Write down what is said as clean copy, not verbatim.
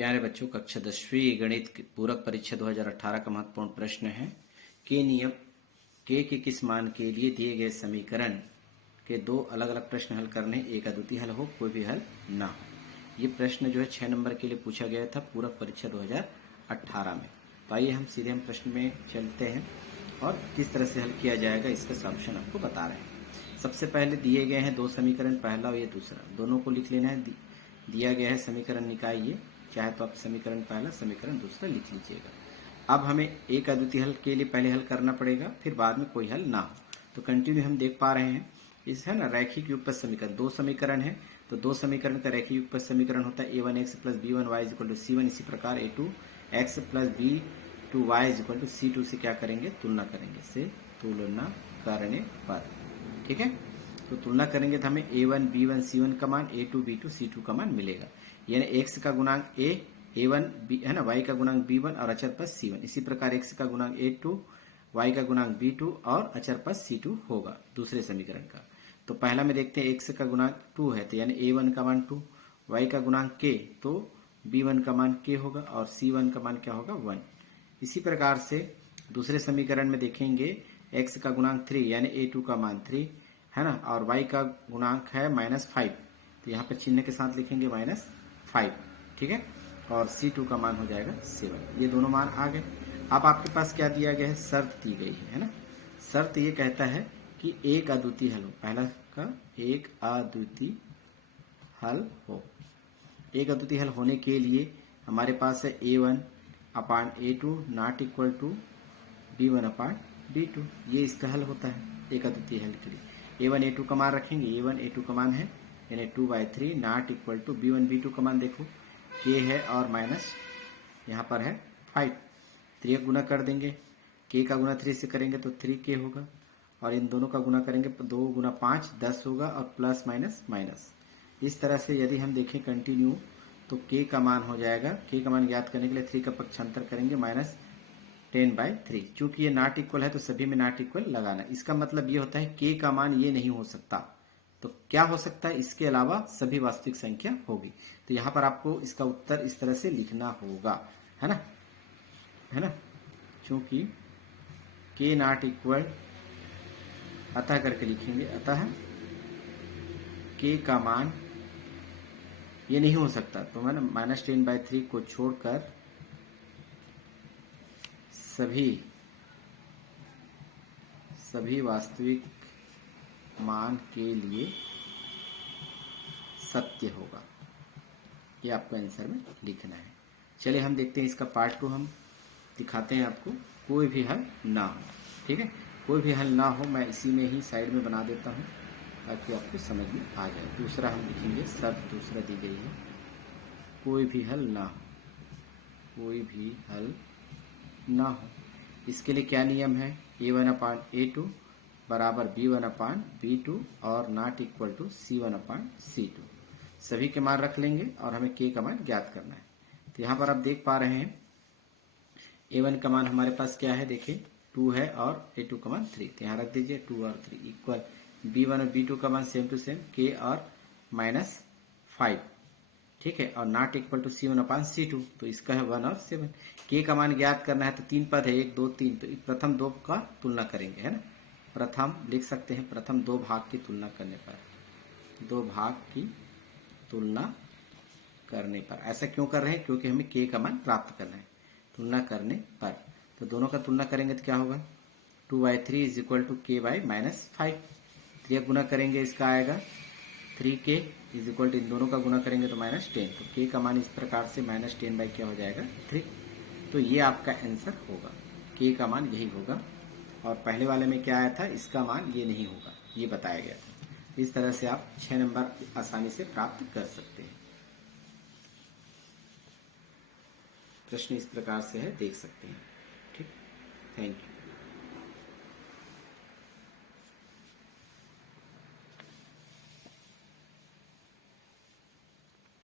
प्यारे बच्चों, कक्षा 10वीं गणित पूरक परीक्षा 2018 का महत्वपूर्ण प्रश्न है के नियम के किस मान के लिए दिए गए समीकरण के दो अलग अलग प्रश्न हल करने, एक अद्वितीय हल हो, कोई भी हल ना हो। ये प्रश्न जो है 6 नंबर के लिए पूछा गया था पूरक परीक्षा 2018 में। तो आइए हम सीधे प्रश्न में चलते हैं और किस तरह से हल किया जाएगा इसका सॉल्यूशन आपको बता रहे हैं। सबसे पहले दिए गए हैं दो समीकरण, पहला और ये दूसरा, दोनों को लिख लेना है। दिया गया है समीकरण निकाय, ये चाहे तो आप समीकरण पहला समीकरण दूसरा लिख लीजिएगा। अब हमें एक अद्वितीय हल के लिए पहले हल करना पड़ेगा, फिर बाद में कोई हल ना हो। तो कंटिन्यू हम देख पा रहे हैं इस है ना रैखिक युगपत समीकरण, दो समीकरण है तो दो समीकरण का रैखिक युगपत समीकरण होता है a1x plus b1y equal to c1। इसी प्रकार a2x plus b2y equal to c2 से क्या करेंगे, तुलना करेंगे, से तुलना करने पर, ठीक है। तो तुलना करेंगे तो हमें a1 b1 c1 का मान, a2 b2 c2 का मान मिलेगा। यानी x का गुणांक a1 b है ना, y का गुणांक b1 और अचर पद c1। इसी प्रकार x का गुणांक a2, y का गुणांक b2 और अचर पद c2 होगा दूसरे समीकरण का। तो पहला में देखते हैं x का गुणांक 2 है तो यानी a1 का मान 2, y का गुणांक k तो b1 का मान k होगा और c1 का मान क्या होगा 1। इसी प्रकार से दूसरे समीकरण में देखेंगे x का गुणांक 3 यानी a2 का मान 3 है ना, और y का गुणांक है -5 तो यहाँ पे चिन्ह के साथ लिखेंगे -5, ठीक है, और c2 का मान हो जाएगा 7। ये दोनों मान आ गए। अब आपके पास क्या दिया गया है, शर्त दी गई है ना। शर्त ये कहता है कि एक अद्वितीय हल हो, पहला का एक अद्वितीय हल हो। एक अद्वितीय हल होने के लिए हमारे पास है a1 upon a2 not equal to b1 upon b2। ये इसका हल होता है एक अद्वितीय हल के लिए। a1 a2 का मान रखेंगे, a1 a2 का मान है यानी 2/3 not equal to b1 b2 का मान देखो k है और माइनस यहाँ पर है 5। 3 गुना कर देंगे, k का गुना 3 से करेंगे तो 3k होगा, और इन दोनों का गुना करेंगे 2 गुना 5 10 होगा, और प्लस माइनस माइनस। इस तरह से यदि हम देखें कंटिन्यू तो k का मान हो जाएगा, k का मान ज्ञात करने के लिए 3 का पक्षांतर करेंगे -10/3। चूंकि ये नॉट इक्वल है तो सभी में नॉट इक्वल लगाना। इसका मतलब ये होता है k का मान ये नहीं हो सकता, तो क्या हो सकता है, इसके अलावा सभी वास्तविक संख्या होगी। तो यहाँ पर आपको इसका उत्तर इस तरह से लिखना होगा, है ना, है ना। चूंकि k नॉट इक्वल अतः करके लिखेंगे, अतः k का मान ये नहीं हो सकता, तो मैंने -10/3 को छोड़कर सभी वास्तविक मान के लिए सत्य होगा। ये आपको आंसर में लिखना है। चलिए हम देखते हैं इसका पार्ट 2, हम दिखाते हैं आपको। कोई भी हल ना हो, ठीक है, कोई भी हल ना हो, मैं इसी में ही साइड में बना देता हूँ ताकि आपको समझ में आ जाए। दूसरा हम लिखेंगे, शर्त दूसरा दी गई है, कोई भी हल ना हो, कोई भी हल ना हो। इसके लिए क्या नियम है, a1 अपान a2 बराबर b1 अपान b2 और not equal to c1 upon c2। सभी के मान रख लेंगे और हमें k का मान ज्ञात करना है। तो यहाँ पर आप देख पा रहे हैं a1 का मान हमारे पास क्या है, देखिए 2 है, और a2 का मान 3, तो यहाँ रख दीजिए 2 और 3 इक्वल b1 और b2 का मान सेम टू सेम k और -5, ठीक है, और not equal to c1 upon c2, तो इसका है 1 और 7। k का मान ज्ञात करना है तो 3 पद है, 1 2 3, तो प्रथम 2 का तुलना करेंगे, है ना। प्रथम लिख सकते हैं, प्रथम 2 भाग की तुलना करने पर, 2 भाग की तुलना करने पर। ऐसा क्यों कर रहे हैं, क्योंकि हमें k का मान प्राप्त करना है तुलना करने पर। तो दोनों का तुलना करेंगे तो क्या होगा, 2/3 is equal to k by -5। 3 गुना करेंगे, इसका आएगा 3k इज इक्वल टू, इन दोनों का गुना करेंगे तो -10, तो k का मान इस प्रकार से -10 बाई क्या हो जाएगा 3। तो ये आपका आंसर होगा, k का मान यही होगा। और पहले वाले में क्या आया था, इसका मान ये नहीं होगा, ये बताया गया था। इस तरह से आप 6 नंबर आसानी से प्राप्त कर सकते हैं। प्रश्न इस प्रकार से है, देख सकते हैं, ठीक। Thank you.